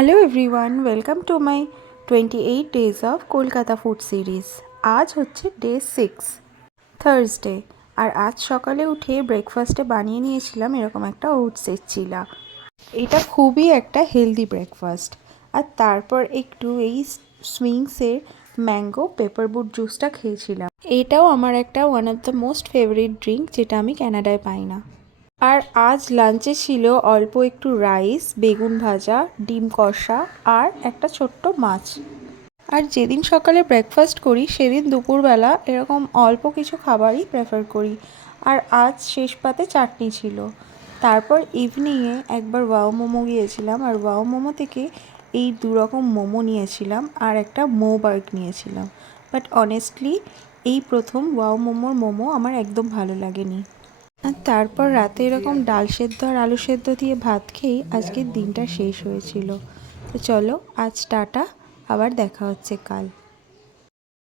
Hello everyone, welcome to my 28 days of Kolkata food series. আজ হচ্ছে day 6, Thursday. আর আজ সকালে উঠে ব্রেকফাস্টে বানিয়ে নিয়েছিলাম এরকম একটা ওটসের চিলা। এটা খুবই একটা হেলদি ব্রেকফাস্ট। আর তারপর একটু এই সুইংসের ম্যাঙ্গো পেপার বুট জুসটা খেয়েছিলাম। এটাও আমার একটা one of the most favourite drink, যেটা আমি ক্যানাডায় পাই না। আর আজ লাঞ্চে ছিল অল্প একটু রাইস, বেগুন ভাজা, ডিম কষা আর একটা ছোট্ট মাছ। আর যেদিন সকালে ব্রেকফাস্ট করি সেদিন দুপুরবেলা এরকম অল্প কিছু খাবারই প্রেফার করি। আর আজ শেষ পাতে চাটনি ছিল। তারপর ইভিনিংয়ে একবার ওয়াও মোমো গিয়েছিলাম, আর ওয়াও মোমো থেকে এই দুরকম মোমো নিয়েছিলাম আর একটা বার্গ নিয়েছিলাম। বাট অনেস্টলি এই প্রথম ওয়াও মোমোর মোমো আমার একদম ভালো লাগেনি। আর তারপর রাতে এরকম ডাল সেদ্ধ আর আলু সেদ্ধ দিয়ে ভাত খেয়েই আজকের দিনটা শেষ হয়েছিল। তো চলো আজ টাটা, আবার দেখা হচ্ছে কাল।